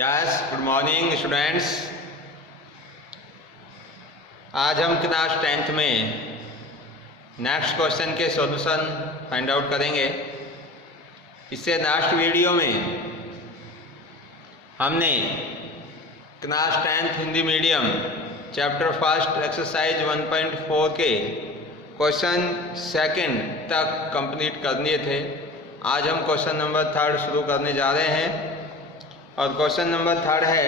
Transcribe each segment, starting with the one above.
Yes, good morning students. आज हम class 10th में नेक्स्ट क्वेश्चन के सॉल्यूशन फाइंड आउट करेंगे। इससे लास्ट वीडियो में हमने class 10th Hindi medium chapter first exercise 1.4 के क्वेश्चन सेकंड तक कंप्लीट कर लिए थे। आज हम क्वेश्चन नंबर 3 शुरू करने जा रहे हैं और क्वेश्चन नंबर 3 है,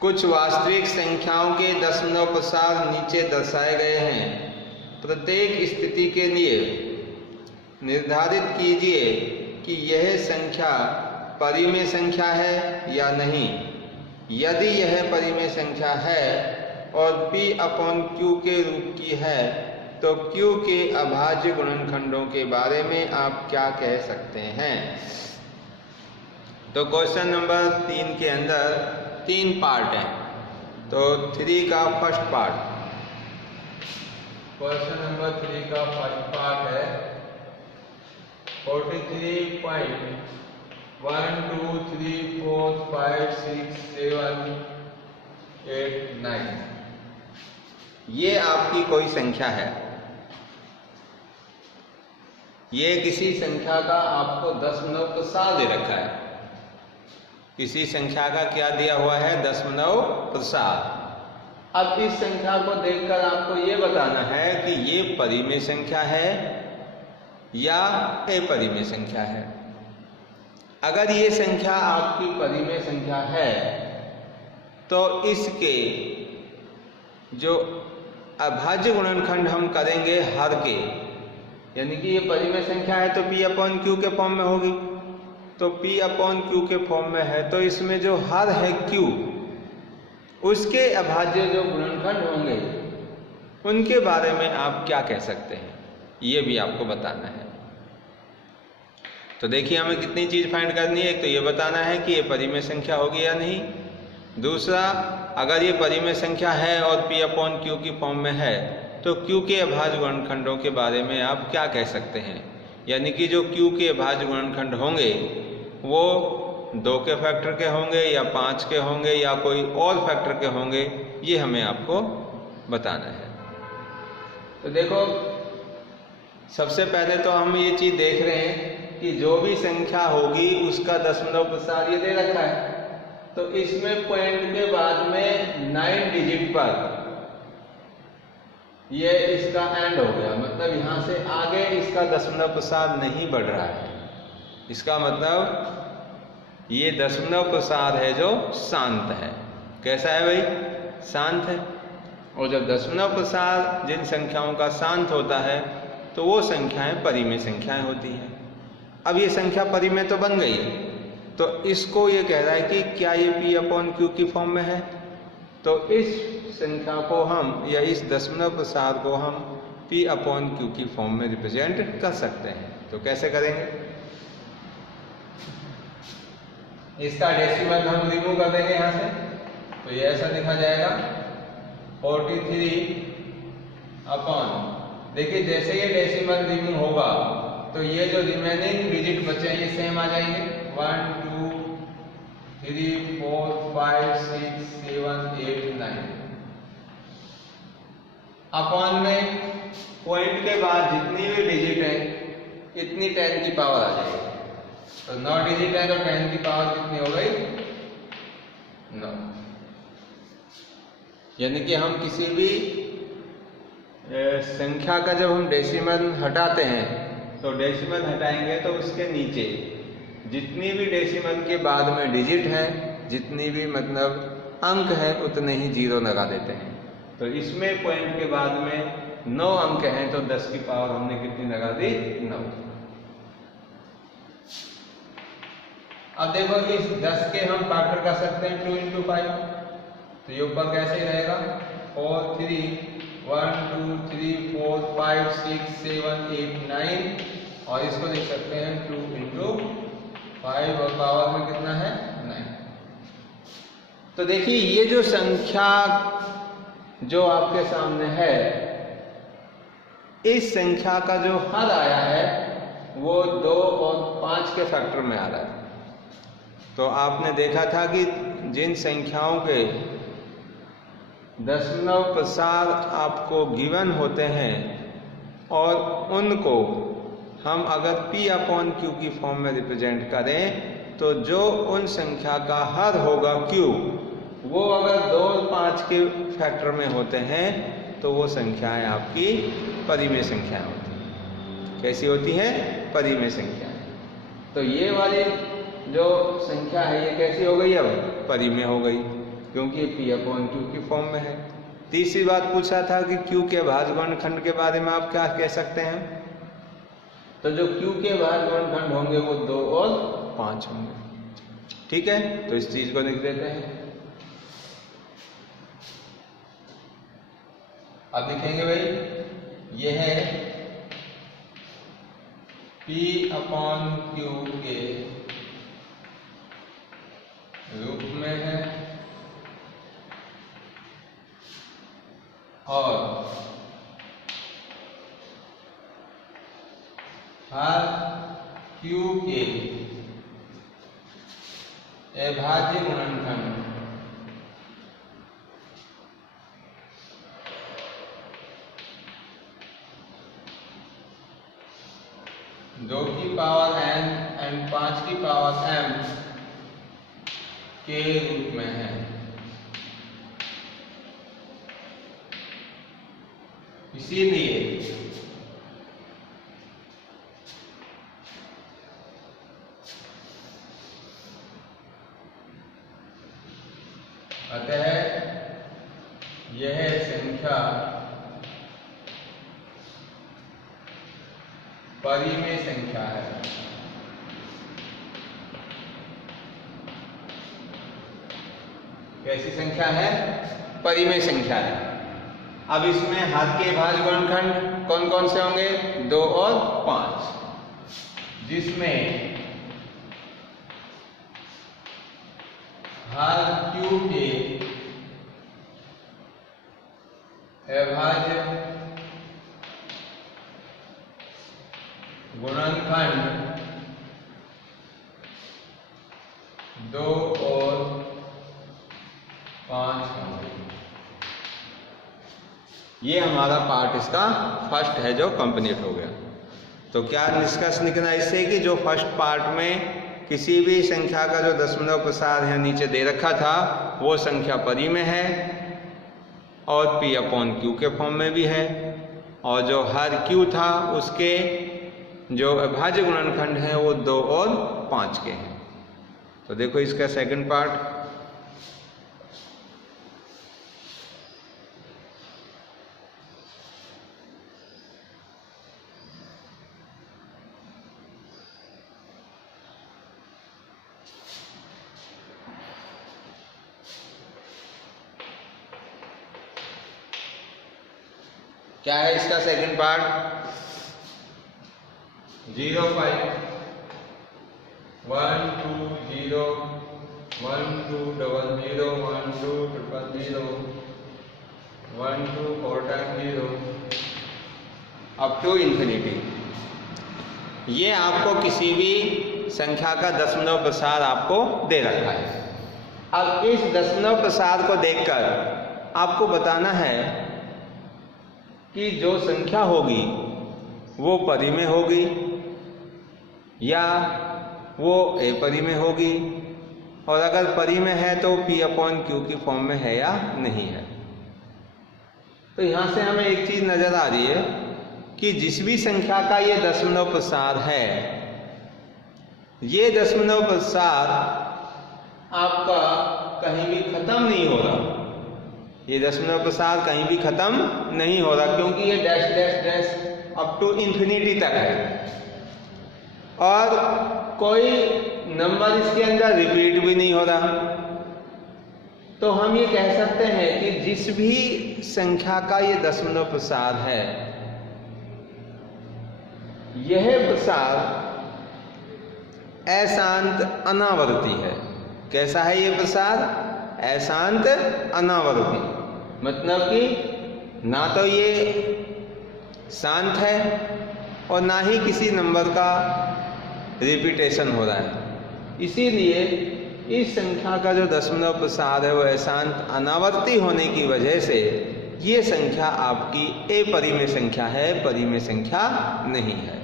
कुछ वास्तविक संख्याओं के दशमलव प्रसार नीचे दर्शाए गए हैं। प्रत्येक स्थिति के लिए निर्धारित कीजिए कि यह संख्या परिमेय संख्या है या नहीं। यदि यह परिमेय संख्या है और P/Q के रूप की है तो Q के अभाज्य गुणनखंडों के बारे में आप क्या कह सकते हैं। तो क्वेश्चन नंबर 3 के अंदर 3 पार्ट हैं। तो 3 का फर्स्ट पार्ट, क्वेश्चन नंबर 3 का फर्स्ट पार्ट है 43.1 2 3 4 5 6 7 8 9। ये आपकी कोई संख्या है। ये किसी संख्या का आपको दशमलव प्रसार दे रखा है। किसी संख्या का क्या दिया हुआ है? दशमलव प्रसार। अब इस संख्या को देखकर आपको ये बताना है कि ये परिमेय संख्या है या अपरिमेय संख्या है। अगर ये संख्या आपकी परिमेय संख्या है तो इसके जो अभाज्य गुणनखंड हम करेंगे हर के, यानी कि ये परिमेय संख्या है तो P/Q के फॉर्म में होगी। तो P/Q के फॉर्म में है तो इसमें जो हर है Q, उसके अभाज्य जो गुणनखंड होंगे उनके बारे में आप क्या कह सकते हैं, ये भी आपको बताना है। तो देखिए हमें कितनी चीज फाइंड करनी है। एक तो ये बताना है कि ये परिमेय संख्या होगी या नहीं। दूसरा, अगर ये परिमेय संख्या है और P/Q की फॉर्म में है तो Q के अभाज्य गुणनखंडों के बारे में आप क्या कह सकते हैं। यानी कि जो Q के अभाज्य गुणनखंड होंगे वो 2 के फैक्टर के होंगे या 5 के होंगे या कोई और फैक्टर के होंगे, ये हमें आपको बताना है। तो देखो, सबसे पहले तो हम ये चीज देख रहे हैं कि जो भी संख्या होगी उसका दशमलव प्रसार ये दे रखा है। तो इसमें पॉइंट के बाद में 9 डिजिट पर ये इसका एंड हो गया, मतलब यहां से आगे इसका दशमलव प्रसार नहीं बढ़ रहा है। इसका मतलब ये दशमलव प्रसार है जो शांत है। कैसा है भाई? शांत है। और जब दशमलव प्रसार जिन संख्याओं का शांत होता है तो वो संख्याएं परिमेय संख्याएं होती हैं। अब ये संख्या परिमेय तो बन गई, तो इसको ये कह रहा है कि क्या ये P/Q की फॉर्म में है। तो इस संख्या को हम या इस दशमलव प्रसार को हम P/Q की फॉर्म में रिप्रेजेंट कर सकते हैं। तो कैसे करेंगे? इसका डेसिमल हम रिमूव कर देंगे यहां से। तो ये ऐसा लिखा जाएगा 43 अपॉन, देखिए जैसे ये डेसिमल रिमूव होगा तो ये जो रिमेनिंग डिजिट बचे हैं ये सेम आ जाएंगे। 1 2 3 4 5 6 7 8 9। अपॉन में पॉइंट के बाद जितनी भी डिजिट है इतनी 10 की पावर आ जाएगी। तो 9 डिजिट है तो 10 की पावर कितनी हो गई? 9। यानी कि हम किसी भी संख्या का जब हम डेसिमल हटाते हैं तो डेसिमल हटाएंगे तो उसके नीचे जितनी भी डेसिमल के बाद में डिजिट है, जितनी भी मतलब अंक है, उतने ही 0 लगा देते हैं। तो इसमें पॉइंट के बाद में 9 अंक हैं तो 10 की पावर हमने कितनी लगा दी? 9। अब देखो कि इस 10 के हम फैक्टर कर सकते हैं 2 × 5। तो ये ऊपर कैसे रहेगा? 4 3 1 2 3 4 5 6 7 8 9 और इसको लिख सकते हैं 2 × 5 और पावर में कितना है? 9। तो देखिए ये जो संख्या जो आपके सामने है, इस संख्या का जो हर आया है वो 2 और 5 के फैक्टर में आ रहा है। तो आपने देखा था कि जिन संख्याओं के दशमलव प्रसाद आपको गिवन होते हैं और उनको हम अगर P/Q की फॉर्म में रिप्रेजेंट करें तो जो उन संख्या का हर होगा Q, वो अगर 2 और 5 के फैक्टर में होते हैं तो वो संख्याएं आपकी परिमेय संख्याएं होती हैं। कैसी होती हैं? परिमेय संख्याएं। तो ये वाली जो संख्या है ये कैसी हो गई? अब परिमेय हो गई, क्योंकि ये P/Q की फॉर्म में है। तीसरी बात पूछा था कि Q के अभाज्य गुणनखंड के बारे में आप क्या कह सकते हैं? तो जो Q के अभाज्य गुणनखंड होंगे वो 2 और 5 होंगे। ठीक है, तो इस चीज को लिख देते हैं। अब लिखेंगे भाई, यह है P/Q के रूप में है और हर Q के अभाज्य गुणनखंड दो की पावर n एंड 5 की पावर m के रूप में है। इसीलिए अतः यह संख्या परिमेय संख्या है। कैसी संख्या है? परिमेय संख्या है। अब इसमें हर के अभाज्य गुणनखंड कौन कौन से होंगे? 2 और 5, जिसमें हर Q के अभाज्य गुणनखंड 2 और 5 होंगे। ये हमारा पार्ट इसका फर्स्ट है जो कंप्लीट हो गया। तो क्या निष्कर्ष निकला इससे कि जो फर्स्ट पार्ट में किसी भी संख्या का जो दशमलव प्रसाद है नीचे दे रखा था वो संख्या परिमेय है और P/Q के फॉर्म में भी है, और जो हर Q था उसके जो अभाज्य गुणनखंड है वो 2 और 5 के हैं। तो देखो इसका सेकंड पार्ट। क्या है इसका second part? 0 5 1 2 0 1 2 0 0 1 2 0 1 2 4 time 0 up to infinity. ये आपको किसी भी संख्या का दशमलव प्रसाद आपको दे रखा है। अब इस दशमलव प्रसाद को देखकर आपको बताना है कि जो संख्या होगी वो परिमेय होगी या वो अपरिमेय होगी, और अगर परिमेय है तो P/Q की फॉर्म में है या नहीं है। तो यहां से हमें एक चीज नजर आ रही है कि जिस भी संख्या का ये दशमलव प्रसाद है, ये दशमलव प्रसाद आपका कहीं भी खत्म नहीं हो रहा। ये दशमलव प्रसाद कहीं भी खत्म नहीं हो रहा, क्योंकि ये dash dash dash up to infinity तक है और कोई नंबर इसके अंदर रिपीट भी नहीं हो रहा। तो हम ये कह सकते हैं कि जिस भी संख्या का ये दशमलव प्रसाद है, यह प्रसाद अशांत अनावर्ती है। कैसा है ये प्रसाद? अशांत अनावर्ती, मतलब कि ना तो ये शांत है और ना ही किसी नंबर का रिपीटेशन हो रहा है। इसीलिए इस संख्या का जो दशमलव प्रसाद है वो अशांत अनावर्ती होने की वजह से ये संख्या आपकी अपरिमेय संख्या है, परिमेय संख्या नहीं है।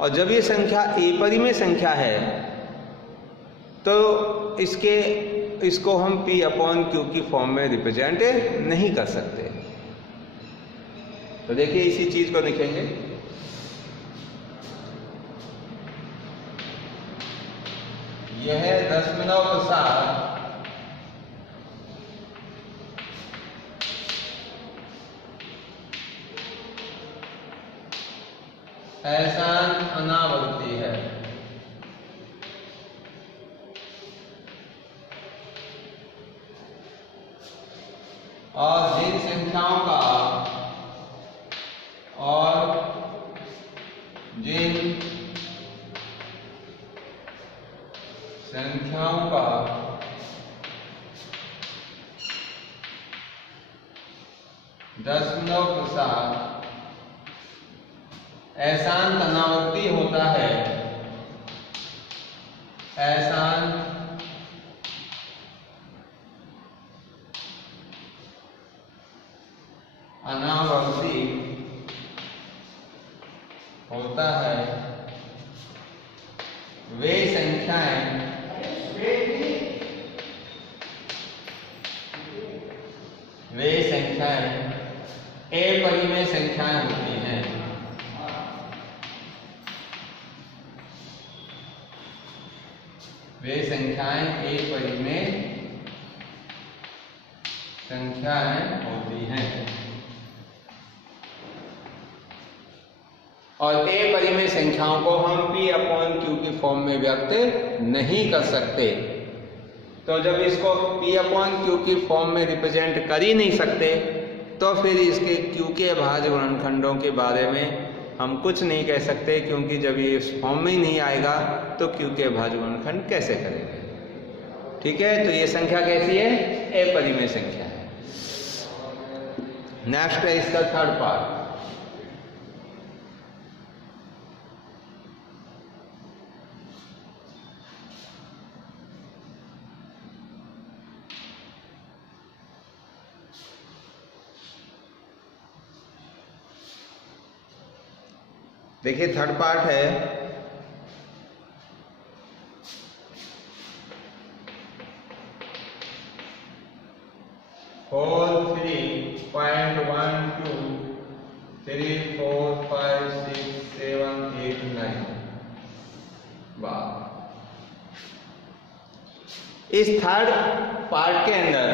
और जब ये संख्या अपरिमेय संख्या है तो इसको हम P/Q की फॉर्म में रिप्रेजेंट नहीं कर सकते। तो देखिए इसी चीज को लिखेंगे, यह दशमलव प्रसाद अशांत अनावर्ती है। और जिन संख्याओं का दशमलव प्रसाद अशांत अनावर्ती होता है, अशांत अनावर्ती होता है, वे संख्याएं अपरिमेय संख्याएं होती हैं। वे संख्याएं अपरिमेय संख्याएं होती हैं। और अपरिमेय संख्याओं को हम P/Q की फॉर्म में व्यक्त नहीं कर सकते। तो जब इसको P/Q की फॉर्म में रिप्रेजेंट कर ही नहीं सकते तो फिर इसके Q के अभाज्य गुणनखंडों के बारे में हम कुछ नहीं कह सकते, क्योंकि जब ये इस फॉर्म में ही नहीं आएगा तो Q के अभाज्य गुणनखंड कैसे करेंगे। ठीक है, तो ये संख्या कैसी है? अपरिमेय संख्या है। नेक्स्ट है इसका थर्ड पार्ट। देखिए थर्ड पार्ट है फोर 3.1 2 3 4 5 6 7 8 9। इस थर्ड पार्ट के अंदर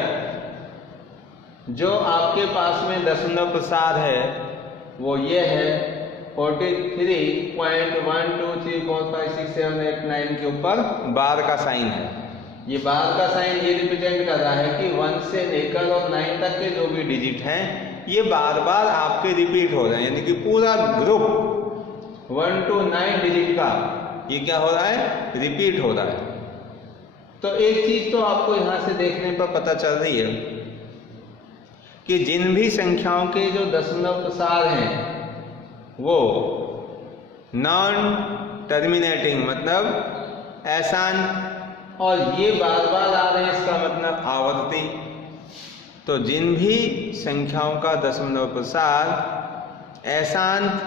जो आपके पास में दशमलव प्रसाद है वो ये है 43.123456789 के ऊपर बार का साइन है। ये बार का साइन ये रिप्रेजेंट कर रहा है कि 1 से लेकर और 9 तक के जो भी डिजिट हैं ये बार बार आपके रिपीट हो रहे हैं, यानी कि पूरा ग्रुप 1 to 9 डिजिट का ये क्या हो रहा है? रिपीट हो रहा है। तो एक चीज तो आपको यहां से देखने पर पता चल रही है कि जिन भी संख्याओं के जो दशमलव प्रसाद हैं वो नॉन टर्मिनेटिंग मतलब अशांत और ये बार बार आ रहे हैं, इसका मतलब आवर्ती। तो जिन भी संख्याओं का दशमलव प्रसाद अशांत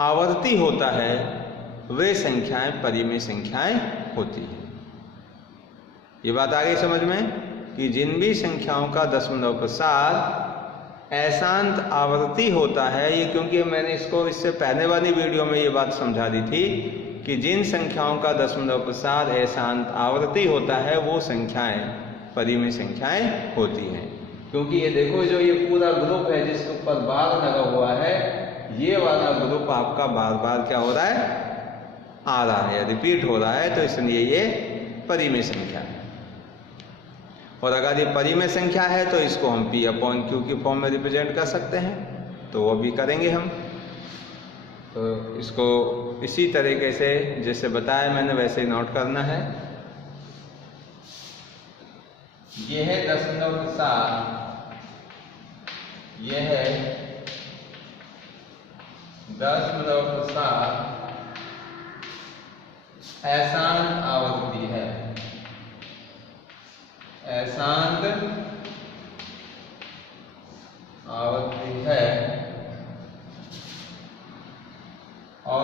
आवर्ती होता है वे संख्याएं परिमेय संख्याएं होती हैं। ये बात आ गई समझ में कि जिन भी संख्याओं का दशमलव प्रसाद अशांत आवर्ती होता है, ये क्योंकि मैंने इसको इससे पहले वाली वीडियो में ये बात समझा दी थी कि जिन संख्याओं का दशमलव प्रसाद अशांत आवर्ती होता है वो संख्याएं परिमेय संख्याएं होती हैं। क्योंकि ये देखो जो ये पूरा ग्रुप है जिसके ऊपर बार लगा हुआ है, ये वाला ग्रुप आपका बार बार क्या हो रहा है? आ रहा है, रिपीट हो रहा है, तो इसलिए ये परिमेय संख्या है। और अगर ये परिमेय संख्या है तो इसको हम P/Q की फॉर्म में रिप्रेजेंट कर सकते हैं, तो वो भी करेंगे हम। तो इसको इसी तरीके से जैसे बताया मैंने वैसे ही नोट करना है। ये है दशमलव प्रसाद, ये है दशमलव प्रसाद अशांत आवर्ती है।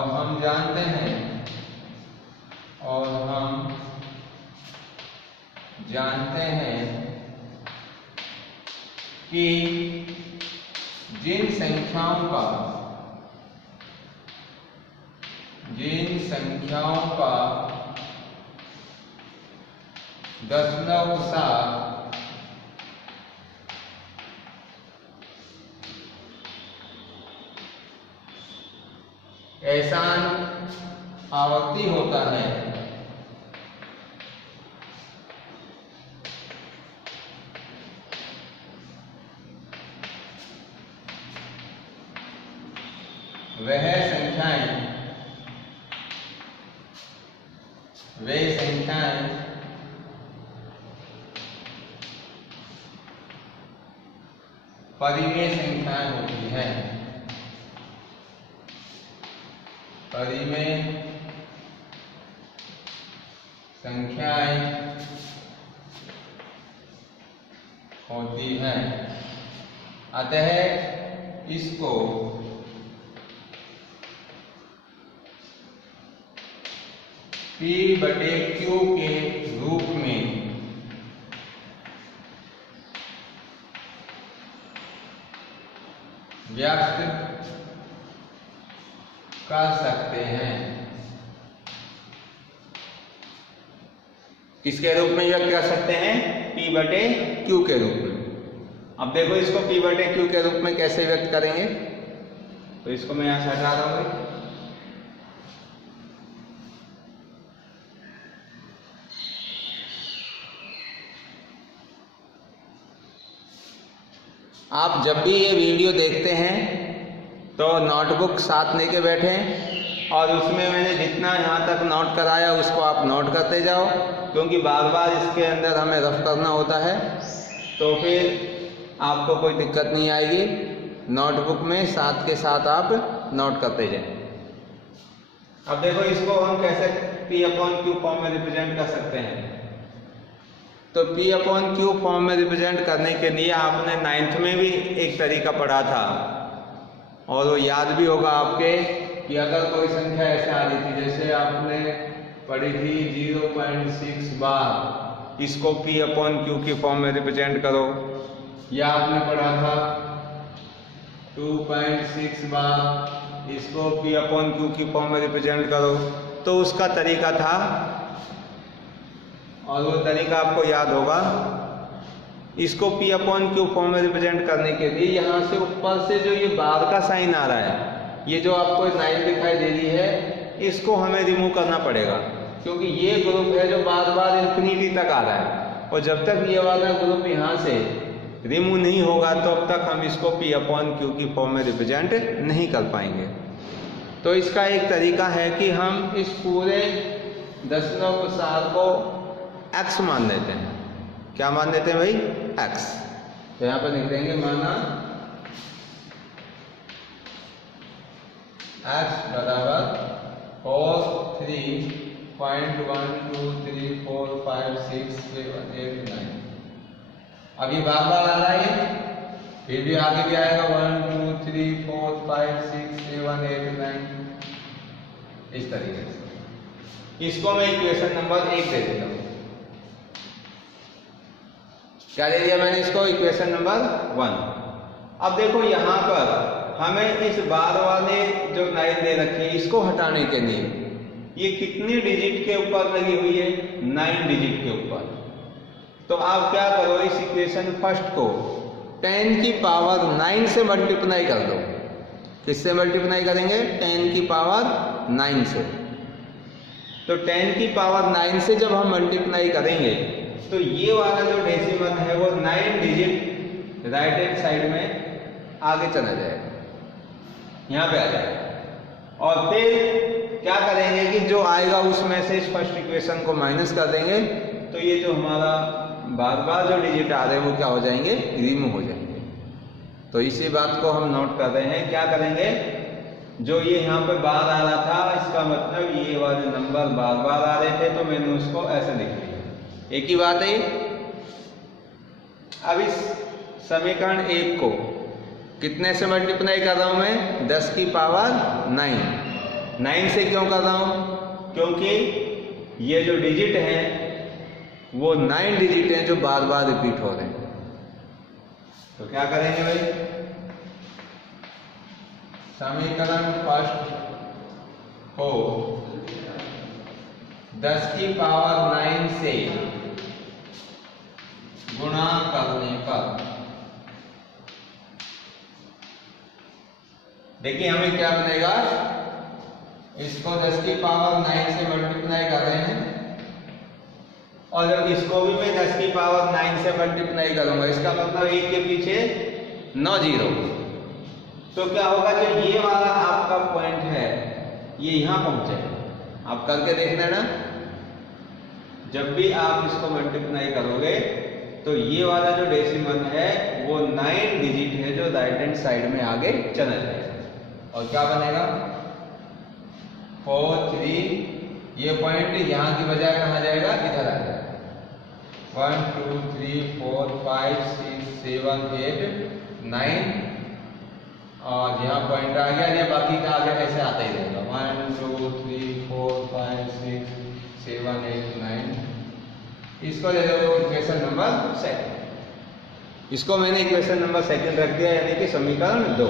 और हम जानते हैं कि जिन संख्याओं का दशमलव के साथ ऐसान आवर्ती होता है, वे संख्याएं परिमेय संख्याएं होती हैं। परिमेय संख्याएं होती हैं। अतः इसको P/Q के रूप में व्यक्त कर सकते हैं। किसके रूप में व्यक्त कर सकते हैं? P/Q के रूप में। अब देखो इसको P/Q के रूप में कैसे व्यक्त करेंगे, तो इसको मैं यहां से हटा दूंगा। आप जब भी ये वीडियो देखते हैं तो नोटबुक साथ लेके बैठें और उसमें मैंने जितना यहाँ तक नोट कराया उसको आप नोट करते जाओ, क्योंकि बार बार इसके अंदर हमें रफ करना होता है, तो फिर आपको कोई दिक्कत नहीं आएगी। नोटबुक में साथ के साथ आप नोट करते जाएं। अब देखो इसको हम कैसे P/Q फॉर्म में रिप्रेजेंट कर सकते हैं। तो P/Q फॉर्म में रिप्रेजेंट करने के लिए आपने 9th में भी एक तरीका पढ़ा था और वो याद भी होगा आपके कि अगर कोई संख्या ऐसे आ रही थी, जैसे आपने पढ़ी थी 0.6 बार, इसको P/Q की फॉर्म में रिप्रेजेंट करो, या आपने पढ़ा था 2.6 बार, इसको P/Q की फॉर्म में रिप्रेजेंट करो। तो उसका तरीका था और वो तरीका आपको याद होगा। इसको P/Q फॉर्म में रिप्रेजेंट करने के लिए यहाँ से ऊपर से जो ये बार का साइन आ रहा है, ये जो आपको लाइन दिखाई दे रही है, इसको हमें रिमूव करना पड़ेगा, क्योंकि ये ग्रुप है जो बार बार इंफिनिटी तक आ रहा है, और जब तक ये वाला ग्रुप यहाँ से रिमूव नहीं होगा तो अब तक हम इसको P/Q की फॉर्म में रिप्रेजेंट नहीं कर पाएंगे। तो इसका एक तरीका है कि हम इस पूरे दशमलव प्रसार को x मान लेते हैं। क्या मान लेते हैं भाई? x। तो यहाँ पर लिख देंगे माना x बराबर 4 3 1 2 3 4 5 6 7 8 9। अब ये बार बार आ रहा है, फिर भी आगे भी आएगा 1 2 3 4 5 6 7 8 9, इस तरीके से। इसको मैं इक्वेशन नंबर 1 दे देता हूँ। क्या दे दिया मैंने इसको? Equation number 1। अब देखो यहाँ पर हमें इस बार वाले जो लाइन दे रखी है, इसको हटाने के लिए ये कितने डिजिट के ऊपर लगी हुई है? 9 डिजिट के ऊपर। तो आप क्या करो, इस इक्वेशन फर्स्ट को 10 की पावर 9 से मल्टीप्लाई कर दो। किससे मल्टीप्लाई करेंगे? 10 की पावर 9 से। तो 10 की पावर 9 से जब हम मल्टीप्लाई करेंगे तो ये वाला जो डेसिमल है वो 9 डिजिट राइट हैंड साइड में आगे चला जाएगा, यहाँ पे आ जाएगा। और फिर क्या करेंगे कि जो आएगा उसमें से इस फर्स्ट इक्वेशन को माइनस कर देंगे, तो ये जो हमारा बार बार जो डिजिट आ रहे हैं वो क्या हो जाएंगे? रिमूव हो जाएंगे। तो इसी बात को हम नोट कर रहे हैं। क्या करेंगे? जो ये यहाँ पे बार आ रहा था, इसका मतलब ये वाले नंबर बार बार आ रहे थे, तो मैंने उसको ऐसे लिख लिया। एक ही बात है। अब इस समीकरण 1 को कितने से मल्टीप्लाई कर रहा हूं मैं? 10 की पावर 9। 9 से क्यों कर रहा हूं? क्योंकि ये जो डिजिट हैं वो 9 डिजिट हैं जो बार बार रिपीट हो रहे हैं। तो क्या करेंगे भाई, समीकरण फर्स्ट को 10 की पावर 9 से गुणा करने पर देखिए हमें क्या बनेगा, इसको 10 की पावर 9 से मल्टीप्लाई कर रहे हैं और जब इसको भी मैं 10 की पावर 9 से मल्टीप्लाई करूंगा, इसका मतलब 1 के पीछे 9 जीरो। तो क्या होगा, जो ये वाला आपका पॉइंट है ये यहां पहुंचेगा। आप करके देख लेना, जब भी आप इसको मल्टीप्लाई करोगे तो ये वाला जो डेसिमल है वो 9 डिजिट है जो राइट हैंड साइड में आगे चला जाएगा। और क्या बनेगा, 4 3, ये पॉइंट यहाँ की बजाय कहाँ जाएगा, इधर आ जाएगा। 1 2 3 4 5 6 7 8 9 और यहाँ पॉइंट आ गया, ये बाकी का आगे ऐसे आता ही रहेगा। 1 2 3 4 5 6 7 8 9। इसको ले लो इक्वेशन नंबर सेकंड। इसको मैंने इक्वेशन नंबर सेकंड रख दिया, यानी कि समीकरण 2।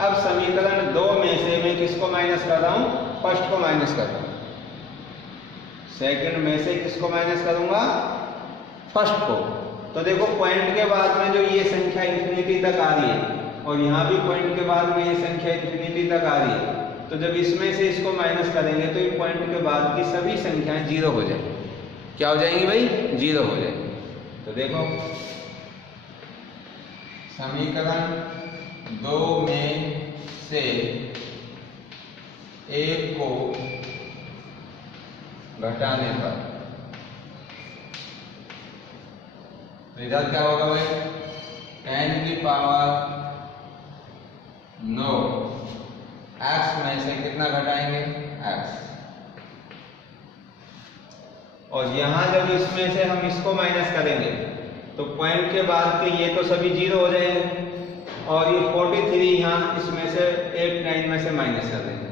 अब समीकरण 2 में से मैं किसको माइनस कर रहा हूं, फर्स्ट को माइनस कर रहा हूं। सेकंड में से किसको माइनस करूंगा, फर्स्ट को। तो देखो पॉइंट के बाद में जो ये संख्या इंफिनिटी तक आ रही है और यहाँ भी पॉइंट के बाद में ये संख्या इंफिनिटी तक आ रही है, तो जब इसमें से इसको माइनस करेंगे तो ये पॉइंट के बाद की सभी संख्याएं जीरो हो जाएंगी। क्या हो जाएंगी भाई, जीरो हो जाएंगी। तो देखो समीकरण 2 में से एक को घटाने पर इधर क्या होगा भाई, 10 की पावर 9 x में से कितना घटाएंगे, x। और यहां जब इसमें से हम इसको माइनस करेंगे तो पॉइंट के बाद के ये तो सभी जीरो हो जाएंगे और ये 43 यहाँ इसमें से 8 9 में से माइनस कर देंगे,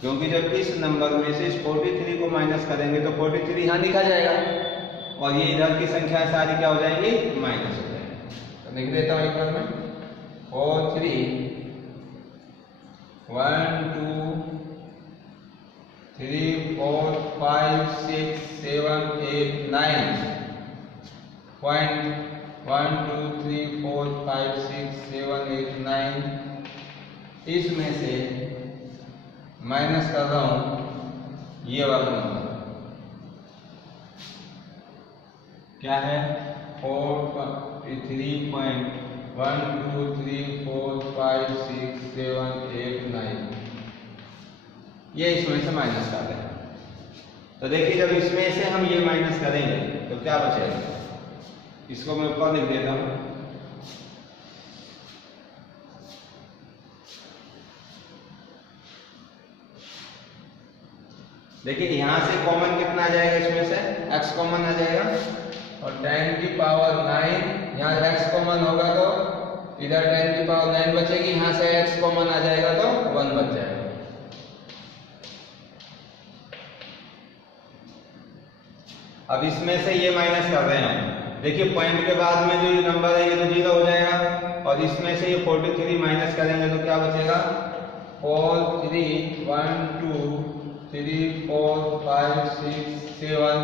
क्योंकि जब इस नंबर में से इस 43 को माइनस करेंगे तो 43 यहाँ लिखा जाएगा और ये इधर की संख्या सारी क्या हो जाएंगी, माइनस हो जाएंगी। तो लिख देता हूँ एक बार में 4 3 1 2 3 4 5 6 7 8 9 पॉइंट 1 2 3 4 5 6 7 8 9 इसमें से माइनस कर रहा हूं ये वाला नंबर क्या है, 3.1 2 3 4 5 6 7 8 9, ये इसमें से माइनस कर दें। तो देखिए जब इसमें से हम ये माइनस करेंगे तो क्या बचेगा, इसको मैं ऊपर लिख देता हूं। देखिए यहां से कॉमन कितना आ जाएगा, इसमें से x कॉमन आ जाएगा और 10 की पावर 9 यहाँ x कॉमन होगा तो इधर 10 की पावर 9 बचेगी, यहां से x कॉमन आ जाएगा तो 1 बच जाएगा। अब इसमें से ये माइनस कर रहे हैं हम, देखिए पॉइंट के बाद में जो ये नंबर है ये तो जीरो हो जाएगा और इसमें से ये 43 माइनस करेंगे तो क्या बचेगा, 4 3 1 2 3 4 5 6 7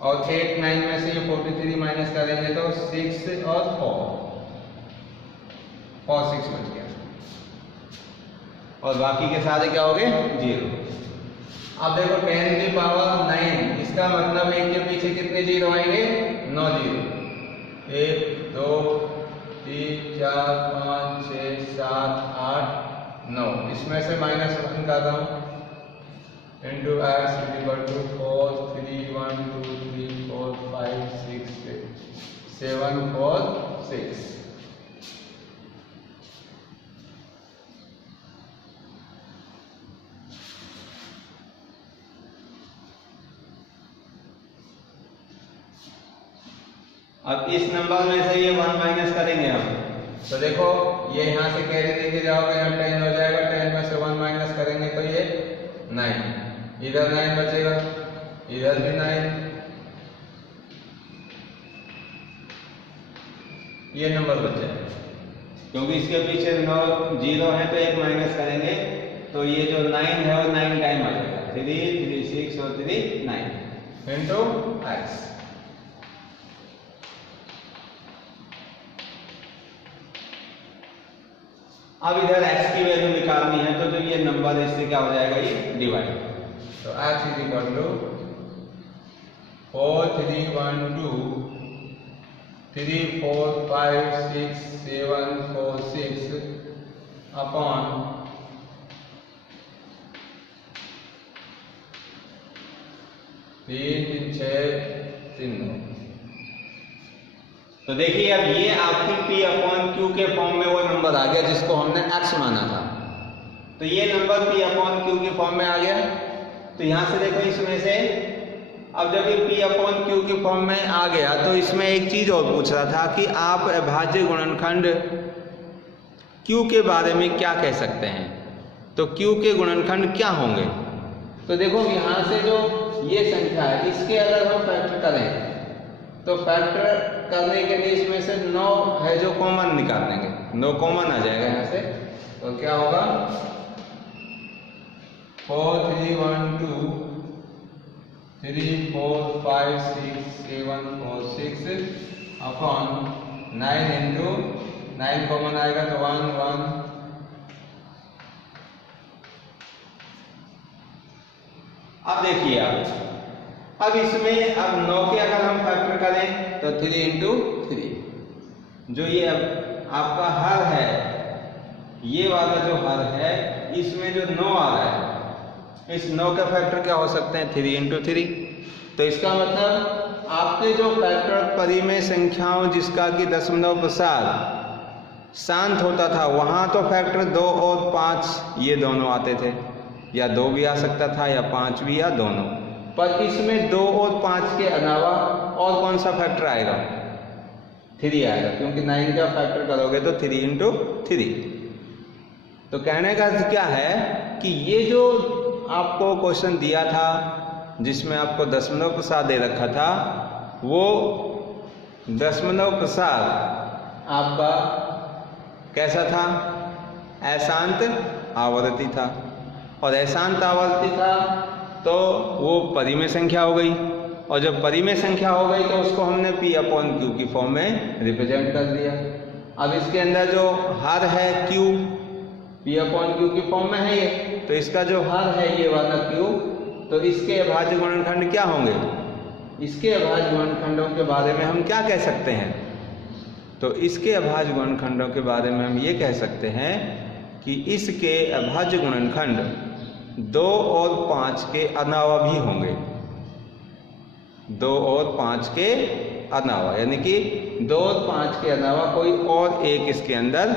और 8 9 में से ये 43 माइनस करेंगे तो 6 और 4 6 बच गया और बाकी के सारे क्या हो गए, जीरो। अब देखो 10 की पावर 9, इसका मतलब 1 के पीछे कितने जीरो आएंगे, 9 जीरो। 1 2 3 4 5 6 7 8 9, इसमें से माइनस 1 कर रहा हूं into x equal to 4 3 1 2 3 4 5 6 7 4 6। अब इस नंबर में से ये 1 माइनस करेंगे हम, तो देखो ये यहाँ से कैरी लेके जाओगे, यहाँ 10 हो जाएगा, 10 में से 1 माइनस करेंगे 9, इधर 9 बचेगा, इधर भी 9, ये नंबर बचे, क्योंकि इसके पीछे 9 0 है तो एक माइनस करेंगे तो ये जो 9 है वो 9 टाइम आ जाएगा, 3 3 6 और 3 9 इंटू x। अब इधर x की वैल्यू निकालनी है तो जब ये नंबर है इससे क्या हो जाएगा, ये डिवाइड, तो x is equal to 4 3 1 2 3 4 5 6 7 4 6 upon 3 3 6 3 9। तो देखिए अब ये आपकी P अपॉन Q के फॉर्म में वो नंबर आ गया जिसको हमने x माना था, तो ये नंबर P अपॉन Q के फॉर्म में आ गया। तो यहां से देखो इसमें से अब जब ये P अपॉन Q के फॉर्म में आ गया तो इसमें एक चीज और पूछ रहा था कि आप अभाज्य गुणनखंड Q के बारे में क्या कह सकते हैं, तो Q के गुणनखंड क्या होंगे। तो देखो यहाँ से जो ये संख्या है इसके अगर हम फैक्टर करें तो फैक्टर करने के लिए इसमें से 9 है जो कॉमन निकाल देंगे, 9 कॉमन आ जाएगा यहाँ से, तो क्या होगा 4 3 1 2 3 4 5 6 7 4 6 अपॉन 9 इंटू 9 कॉमन आएगा तो 1 1। अब देखिए अब इसमें अब 9 के अगर हम फैक्टर करें तो 3 इंटू 3, जो ये अब आपका हर है, ये वाला जो हर है इसमें जो 9 आ रहा है, इस 9 का फैक्टर क्या हो सकते हैं 3 इंटू 3। तो इसका मतलब आपके जो फैक्टर परिमेय संख्याओं जिसका कि दशमलव प्रसाद शांत होता था वहां तो फैक्टर 2 और 5 ये दोनों आते थे, या 2 भी आ सकता था या 5 भी, या दोनों, पर इसमें 2 और 5 के अलावा और कौन सा फैक्टर आएगा 3 आएगा, क्योंकि 9 का फैक्टर करोगे तो 3 इंटू 3। तो कहने का अर्थ क्या है कि ये जो आपको क्वेश्चन दिया था जिसमें आपको दशमलव प्रसाद दे रखा था, वो दशमलव प्रसाद आपका कैसा था, अशांत आवर्ती था, और अशांत आवर्ती था तो वो परिमेय संख्या हो गई, और जब परिमेय संख्या हो गई तो उसको हमने P अपॉन Q की फॉर्म में रिप्रेजेंट कर दिया। अब इसके अंदर जो हर है Q P अपॉन Q की फॉर्म में है ये, तो इसका जो हर है ये वाला Q, तो इसके अभाज्य गुणनखंड क्या होंगे, इसके अभाज्य गुणनखंडों के बारे में हम क्या कह सकते हैं, तो इसके अभाज्य गुणनखंडों के बारे में हम ये कह सकते हैं कि इसके अभाज्य गुणनखंड 2 और 5 के अलावा भी होंगे, 2 और 5 के अलावा, यानी कि 2 और 5 के अलावा कोई और एक इसके अंदर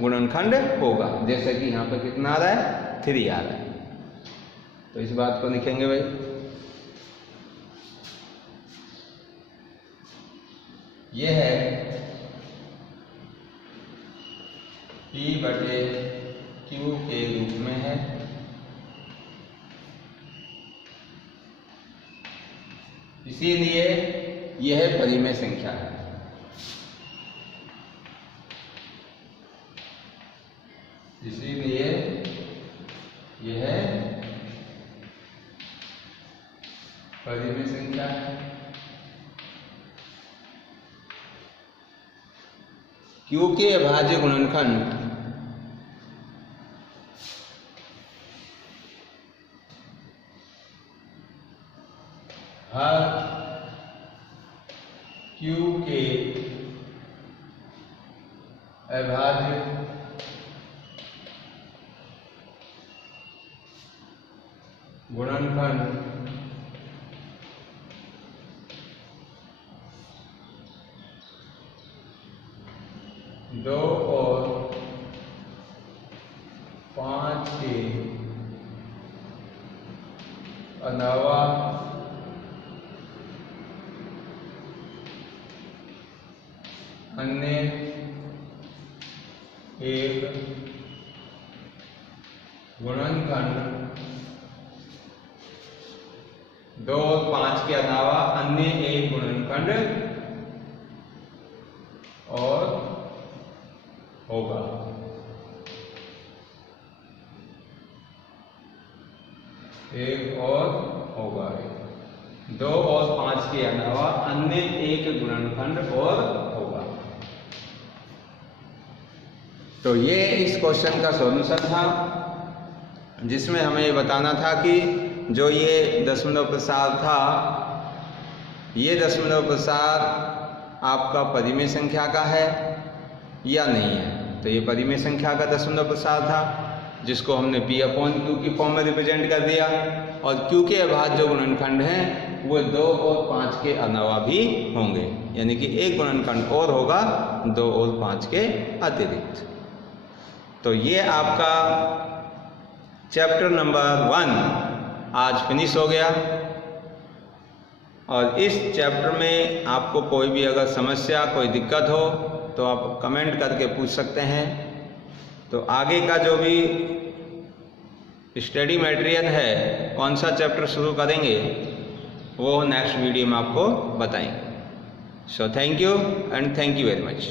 गुणनखंड होगा, जैसे कि यहाँ पर कितना आ रहा है 3 आ रहा है। तो इस बात को लिखेंगे भाई, ये है P बटे Q के रूप में है, इसीलिए यह परिमेय संख्या है। इसीलिए यह परिमेय संख्या है। Q के अभाज्य गुणनखंड हर Q के अभाज्य गुणनखंड 2 और 5 के अलावा अन्य एक गुणनखंड 2 और 5 के अलावा अन्य एक गुणनखंड और होगा। एक और होगा, 2 और 5 के अलावा अन्य एक गुणनखंड और होगा। तो ये इस क्वेश्चन का सॉल्यूशन था, जिसमें हमें ये बताना था कि जो ये दशमलव प्रसार था, ये दशमलव प्रसार आपका परिमेय संख्या का है या नहीं है। तो ये परिमेय संख्या का दशमलव प्रसार था, जिसको हमने P/Q की फॉर्म में रिप्रेजेंट कर दिया। और Q के अभाज्य जो गुणनखंड हैं वो 2 और 5 के अलावा भी होंगे, यानी कि एक गुणनखंड और होगा 2 और 5 के अतिरिक्त। तो ये आपका चैप्टर नंबर 1 आज फिनिश हो गया। और इस चैप्टर में आपको कोई भी अगर समस्या, कोई दिक्कत हो तो आप कमेंट करके पूछ सकते हैं। तो आगे का जो भी स्टडी मटेरियल है, कौन सा चैप्टर शुरू करेंगे, वो नेक्स्ट वीडियो में आपको बताएंगे। So thank you and thank you very much.